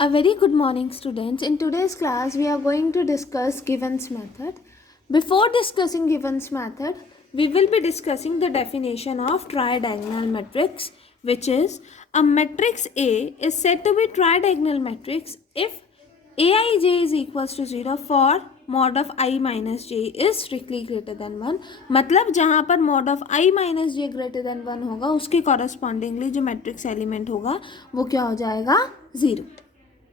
A very good morning, students. In today's class, we are going to discuss Givens method. Before discussing Givens method, we will be discussing the definition of tridiagonal matrix, which is a matrix A is said to be tridiagonal matrix if aij is equals to 0 for mod of I minus j is strictly greater than 1. मतलब जहाँ पर mod of I minus j greater than 1 होगा उसके correspondingly जो matrix element होगा वो क्या हो जाएगा, 0.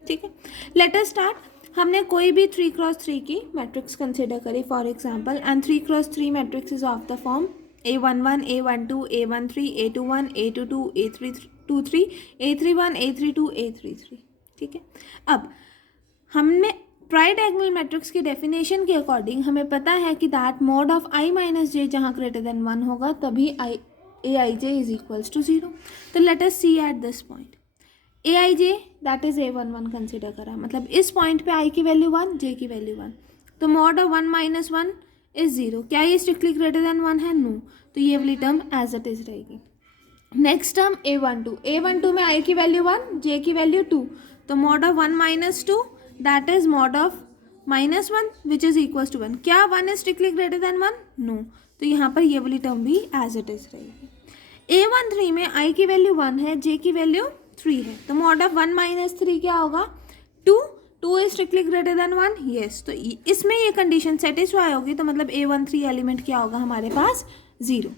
ठीक है, लेट अस स्टार्ट. हमने कोई भी 3x3 की मैट्रिक्स कंसिडर करी for example, and 3x3 matrix is of the form a11 a12 a13 a21 a22 a33 a31 a32 a33. ठीक है, अब हमने ट्राइडायगोनल मैट्रिक्स की डेफिनेशन के अकॉर्डिंग हमें पता है कि that mod of i minus J जहाँ ग्रेटर देन 1 होगा तभी A I J is equals to 0. तो let us see at this point A I J that is a11 consider करा, मतलब इस पॉइंट पे i की वैल्यू 1 j की वैल्यू 1. तो मॉड ऑफ 1 माइनस 1 इज 0. क्या ये स्ट्रिक्टली ग्रेटर देन 1 है? नो. तो ये वाली टर्म एज इट इज रहेगी. नेक्स्ट टर्म a12 में i की वैल्यू 1 j की वैल्यू 2. तो mod of 1 minus 2 that is mod of minus 1 which is equal to 1. क्या 1 is strictly greater than 1? No. तो यहाँ पर ये वाली टर्म भी एज इट इज रहेगी. a13 में i की वैल्यू 1 है j की वैल्यू 3 है. तो मॉड ऑफ 1 माइनस 3 क्या होगा? 2 is strictly greater than 1. Yes, तो इसमें ये कंडीशन सेटिस्फाई होगी तो मतलब a13 एलिमेंट क्या होगा हमारे पास? 0.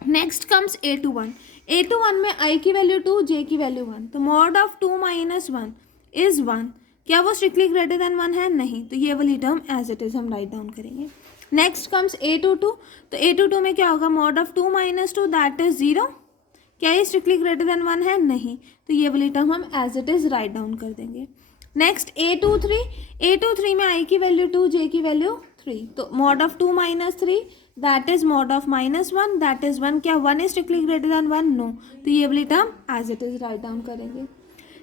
नेक्स्ट कम्स a21 में i की वैल्यू 2 j की वैल्यू 1. तो मॉड ऑफ 2 माइनस 1 इज 1. क्या वो स्ट्रिक्टली ग्रेटर देन 1 है? नहीं. तो ये वाली टर्म एज इट इज हम राइट डाउन करेंगे. Next comes a22. तो a22 में क्या होगा? Mod of 2 minus 2 that is 0. क्या ये स्ट्रिक्टली ग्रेटर देन 1 है? नहीं. तो ये वाली टर्म हम as it is write down कर देंगे. नेक्स्ट a23 में i की वैल्यू 2 j की वैल्यू 3. तो mod of 2 minus 3 that is mod of minus 1 that is 1. क्या 1 is strictly greater than 1? No. तो ये वाली term as it is write down करेंगे.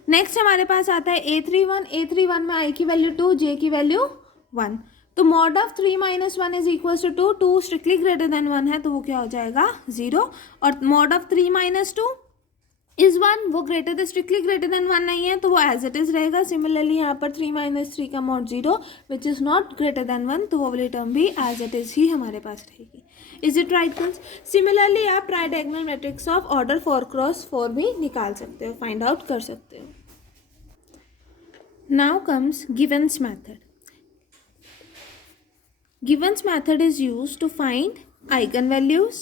नेक्स्ट हमारे पास आता है a31 में i की वैल्यू 2 j की वैल्यू 1. तो mod of 3 minus 1 is equal to 2 strictly greater than 1 है तो वो क्या हो जाएगा? 0. और मॉड ऑफ 3 माइनस 2 इज 1, वो ग्रेटर स्ट्रिक्टली ग्रेटर देन 1 नहीं है तो वो एज इट इज रहेगा. सिमिलरली यहाँ पर 3 माइनस 3 का mod 0 which is not greater than 1 तो वो वाली टर्म भी एज इट इज ही हमारे पास रहेगी. Is it right girls? Similarly आप ट्राइडायगोनल मैट्रिक्स ऑफ ऑर्डर 4x4 भी निकाल सकते हो, फाइंड आउट कर सकते हो. Now comes Givens method. Givens method is used to find eigenvalues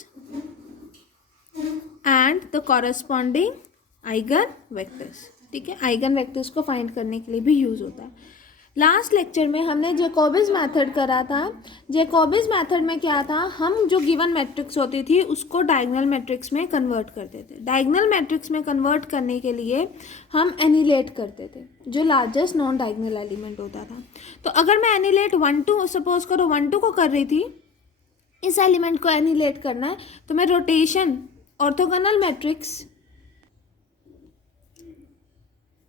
and the corresponding eigenvectors. ठीक है, आइगन वेक्टर्स को फाइंड करने के लिए भी यूज़ होता है. लास्ट लेक्चर में हमने जैकोबिज मेथड करा था. जैकोबिज मेथड में क्या था? हम जो गिवन मैट्रिक्स होती थी उसको डायगोनल मैट्रिक्स में कन्वर्ट करते थे. डायगोनल मैट्रिक्स में कन्वर्ट करने के लिए हम एनिलेट करते थे जो लार्जेस्ट नॉन डायगोनल एलिमेंट होता था. तो अगर मैं एनिलेट 1 2 सपोज करो 1 2 को कर रही थी, इस एलिमेंट को एनिलेट करना है तो मैं rotation orthogonal matrix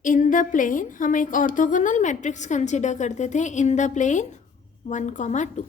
in the plane, हम एक ऑर्थोगोनल मैट्रिक्स कंसिडर करते थे इन द प्लेन 1, 2.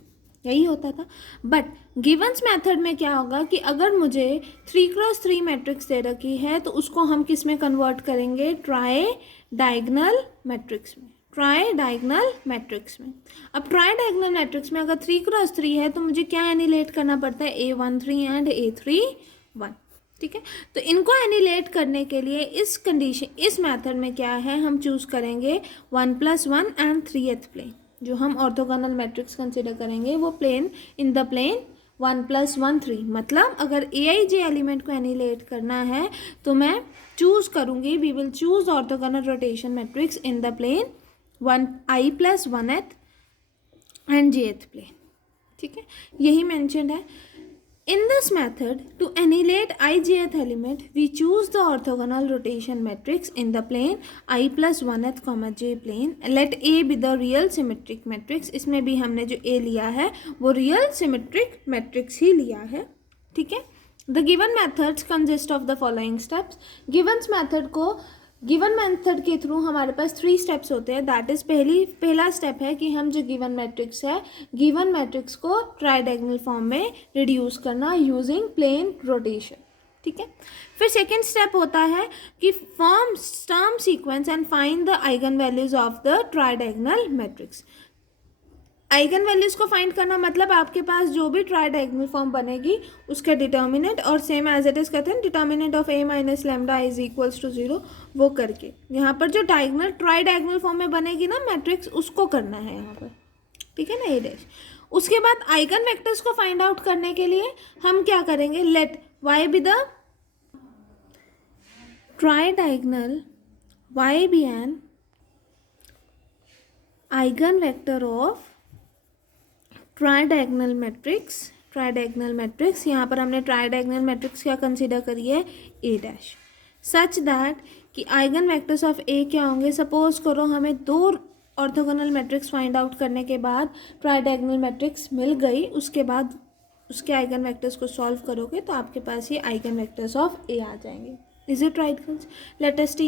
यही होता था. बट गिवन्स मेथड में क्या होगा कि अगर मुझे 3x3 मैट्रिक्स दे रखी है तो उसको हम किस में कन्वर्ट करेंगे? ट्राइडायगोनल मैट्रिक्स में. ट्राइडायगोनल मैट्रिक्स में. अब ट्राइडायगोनल मैट्रिक्स में अगर 3x3 है तो मुझे क्या एनिलेट करना पड़ता है? a13 and a31. ठीक है, तो इनको एनिलेट करने के लिए इस मेथड में क्या है, हम चूज़ करेंगे 1 + 1 एंड 3th प्लेन. जो हम ऑर्थोगोनल मैट्रिक्स कंसिडर करेंगे वो प्लेन इन द प्लेन 1 + 1 3. मतलब अगर aij एलिमेंट को एनिलेट करना है तो मैं चूज़ करूँगी, we will choose orthogonal rotation matrix in the plane 1i + 1th and jth plane. ठीक है, यही मैंशनड है. In this method, to annihilate ijth element, we choose the orthogonal rotation matrix in the plane I + 1th, j plane. Let A be the real symmetric matrix. इसमें भी हमने जो A लिया है वो real symmetric matrix ही लिया है. ठीक है. The given methods consist of the following steps. Givens method को गिवन मेथड के थ्रू हमारे पास 3 स्टेप्स होते हैं. दैट इज़ पहला स्टेप है कि हम जो गिवन मैट्रिक्स है, गिवन मैट्रिक्स को ट्राइडायगोनल फॉर्म में रिड्यूस करना यूजिंग प्लेन रोटेशन. ठीक है। फिर सेकेंड स्टेप होता है कि form term sequence and find the eigen values of the tridiagonal matrix. Eigen values को फाइंड करना मतलब आपके पास जो भी ट्राइडायगोनल फॉर्म बनेगी उसके डिटर्मिनेंट, और सेम एज इट इज कहते हैं determinant of a minus lambda is equals to 0, वो करके यहाँ पर जो डायगोनल ट्राइडायगोनल फॉर्म में बनेगी ना मैट्रिक्स, उसको करना है यहाँ पर, ठीक है ना, ए डैश। उसके बाद आइगन वेक्टर्स को फाइंड आउट करने के लिए हम क्या करेंगे, let y be the tridiagonal, y be an eigen vector of tridiagonal matrix. यहाँ पर हमने ट्राइडायगोनल मैट्रिक्स क्या कंसीडर करी है, ए डैश, सच दैट कि आइगन वेक्टर्स ऑफ ए क्या होंगे। सपोज करो हमें दो ऑर्थोगोनल मैट्रिक्स फाइंड आउट करने के बाद ट्राइडायगोनल मैट्रिक्स मिल गई, उसके बाद उसके आइगन वेक्टर्स को सॉल्व करोगे तो आपके पास ये आइगन वेक्टर्स ऑफ ए आ जाएंगे। Is it right girls? Let us see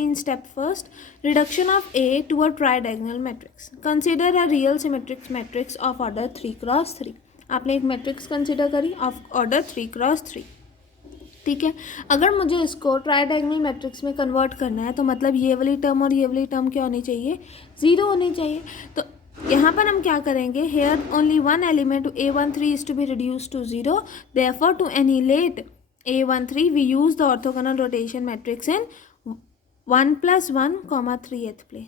in step first reduction of A to a tridiagonal matrix. Consider a real symmetric matrix of order 3 cross 3. आपने एक matrix consider करी of order 3 cross 3, ठीक है। अगर मुझे इसको ट्राइडायगोनल matrix में convert करना है तो मतलब ये वाली टर्म और ये वाली टर्म क्या होनी चाहिए, 0 होनी चाहिए। तो यहाँ पर हम क्या करेंगे, here only one element a13 is to be reduced to 0, therefore to annihilate a13 we use the orthogonal rotation matrix in 1+1, 3th plane.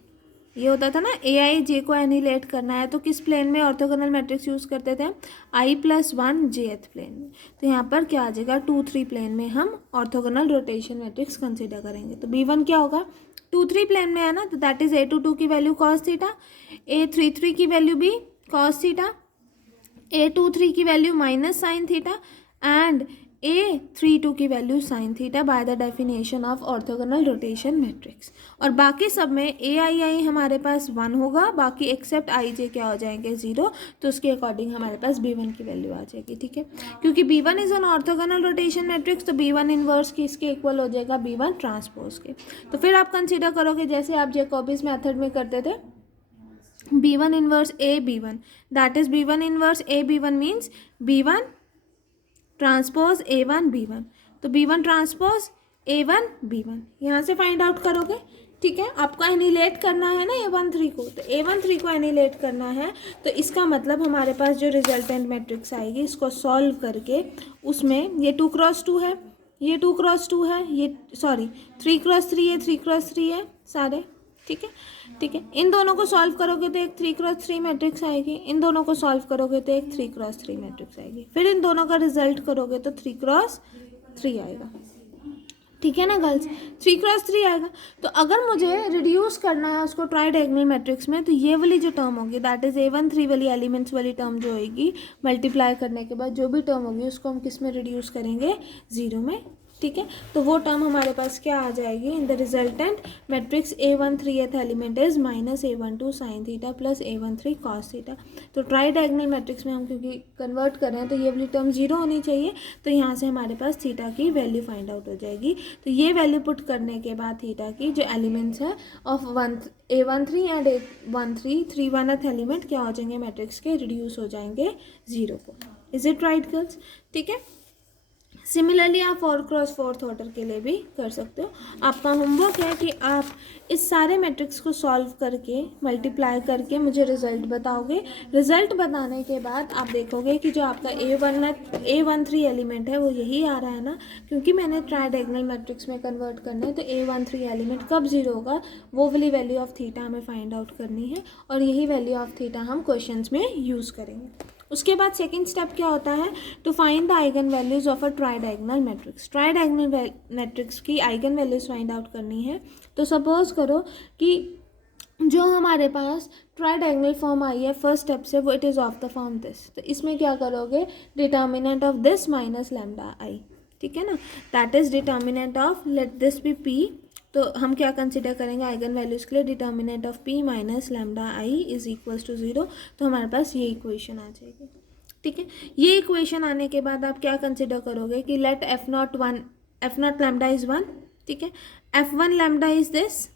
ये होता था ना ai को एनिलेट करना है तो किस प्लेन में ऑर्थोगोनल मैट्रिक्स यूज़ करते थे, i+1 jth प्लेन में। तो यहाँ पर क्या आ जाएगा, 2-3 प्लेन में हम ऑर्थोगोनल रोटेशन मैट्रिक्स कंसीडर करेंगे। तो b1 क्या होगा, 2-3 प्लेन में है ना, तो दैट इज a22 की वैल्यू cos थीटा, a33 की वैल्यू भी cos थीटा, a23 की value minus sine theta and a32 की value sine theta by the definition of orthogonal rotation matrix. और बाकी सब में ai हमारे पास 1 होगा, बाकी एक्सेप्ट ij क्या हो जाएंगे 0, तो उसके अकॉर्डिंग हमारे पास b1 की वैल्यू आ जाएगी, ठीक है। क्योंकि b1 is an orthogonal rotation matrix तो b1 इनवर्स किसके इक्वल हो जाएगा, b1 ट्रांसपोज के। तो फिर आप कंसिडर करोगे जैसे आप जैकोबिस मेथड में करते थे, b1 inverse a b1, that is b1 inverse a b1 means b1 transpose a1 b1, तो b1 ट्रांसपोज a1 b1 यहाँ से फाइंड आउट करोगे, ठीक है। आपको एनिलेट करना है ना a13 को, तो a13 को एनिलेट करना है, तो इसका मतलब हमारे पास जो रिजल्टेंट मैट्रिक्स आएगी इसको सॉल्व करके उसमें ये 2x2 है, ये 2x2 है, ये सॉरी 3x3 है, 3x3 है सारे, ठीक है, ठीक है। इन दोनों को सॉल्व करोगे तो एक 3x3 मैट्रिक्स आएगी, इन दोनों को सॉल्व करोगे तो एक 3x3 मैट्रिक्स आएगी, फिर इन दोनों का रिजल्ट करोगे तो 3x3 आएगा, ठीक है ना गर्ल्स, 3x3 आएगा। तो अगर मुझे रिड्यूस करना है उसको ट्राइडायगोनल मैट्रिक्स में, तो ये वाली जो टर्म होगी दैट इज a13 वाली एलिमेंट्स वाली टर्म जो होगी, मल्टीप्लाई करने के बाद जो भी टर्म होगी उसको हम किस में रिड्यूस करेंगे, 0 में, ठीक है। तो वो टर्म हमारे पास क्या आ जाएगी, in the resultant matrix a13th element is minus a12 sine theta plus a13 cos theta. तो ट्राइडायगोनल मैट्रिक्स में हम क्योंकि कन्वर्ट कर रहे हैं तो ये वाली टर्म 0 होनी चाहिए, तो यहाँ से हमारे पास थीटा की वैल्यू फाइंड आउट हो जाएगी। तो ये वैल्यू पुट करने के बाद थीटा की जो एलिमेंट्स है of a13 and a13 3/1th element क्या हो जाएंगे मैट्रिक्स के, रिड्यूस हो जाएंगे 0 को। इज इट राइट गर्ल्स, ठीक है। सिमिलरली आप 4x4 ऑर्डर के लिए भी कर सकते हो। आपका होमवर्क है कि आप इस सारे मैट्रिक्स को सॉल्व करके मल्टीप्लाई करके मुझे रिजल्ट बताओगे। रिजल्ट बताने के बाद आप देखोगे कि जो आपका a13 एलिमेंट है वो यही आ रहा है ना, क्योंकि मैंने ट्राइडायगोनल मैट्रिक्स में कन्वर्ट करना है, तो a13 एलिमेंट कब 0 होगा, वो वाली वैल्यू ऑफ थीटा हमें फाइंड आउट करनी है, और यही वैल्यू ऑफ थीटा हम क्वेश्चंस में यूज़ करेंगे। उसके बाद सेकेंड स्टेप क्या होता है, to find the eigen values of a tridiagonal matrix. Tridiagonal matrix की आइगन वैल्यूज फाइंड आउट करनी है। तो सपोज करो कि जो हमारे पास ट्राइडायगोनल फॉर्म आई है फर्स्ट स्टेप से, वो it is of the form this. तो इसमें क्या करोगे, determinant of this minus lambda I, ठीक है ना, that is determinant of, let this be P. तो हम क्या कंसिडर करेंगे आइगन वैल्यूज़ के लिए, determinant of p minus lambda I is equals to 0। तो हमारे पास ये इक्वेशन आ जाएगी, ठीक है। ये इक्वेशन आने के बाद आप क्या कंसिडर करोगे कि लेट f0 लैम्डा इज़ 1, ठीक है, f1 lambda is this,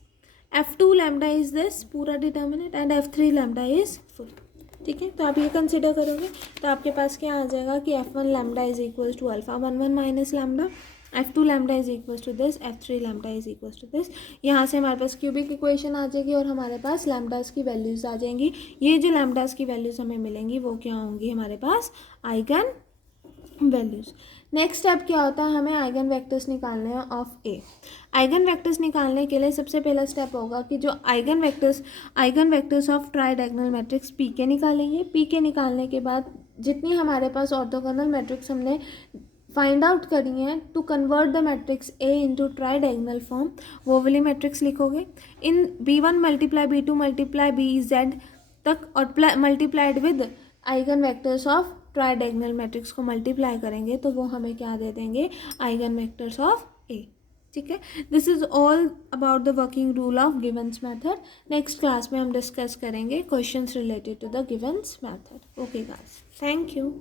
f2 lambda is this पूरा determinant, and f3 lambda is full. ठीक है, तो आप ये कंसिडर करोगे तो आपके पास क्या आ जाएगा कि F1 lambda is equals to alpha 1 minus lambda, F2 lambda is equals to this, F3 lambda is equals to this. यहाँ से हमारे पास क्यूबिक इक्वेशन आ जाएगी और हमारे पास लैम्डास की वैल्यूज़ आ जाएंगी। ये जो लैम्डास की वैल्यूज़ हमें मिलेंगी वो क्या होंगी हमारे पास, आइगन वैल्यूज़। नेक्स्ट स्टेप क्या होता है, हमें आइगन वेक्टर्स निकालने हैं ऑफ ए। आइगन वेक्टर्स निकालने के लिए सबसे पहला स्टेप होगा कि जो eigen vectors of tridiagonal matrix P के निकालेंगे। पी के निकालने के बाद जितनी हमारे पास ऑर्थोगोनल मैट्रिक्स हमने फाइंड आउट करी हैं to convert the matrix A into tridiagonal form, वो वाली मैट्रिक्स लिखोगे। इन B1 multiply B2 multiply BZ तक और multiplied with eigen vectors of tridiagonal matrix को मल्टीप्लाई करेंगे तो वो हमें क्या दे देंगे, आइगन वेक्टर्स ऑफ ए। ठीक है, this is all about the working rule of Givens method. Next class में हम डिस्कस करेंगे questions related to the Givens method. Okay guys, thank you.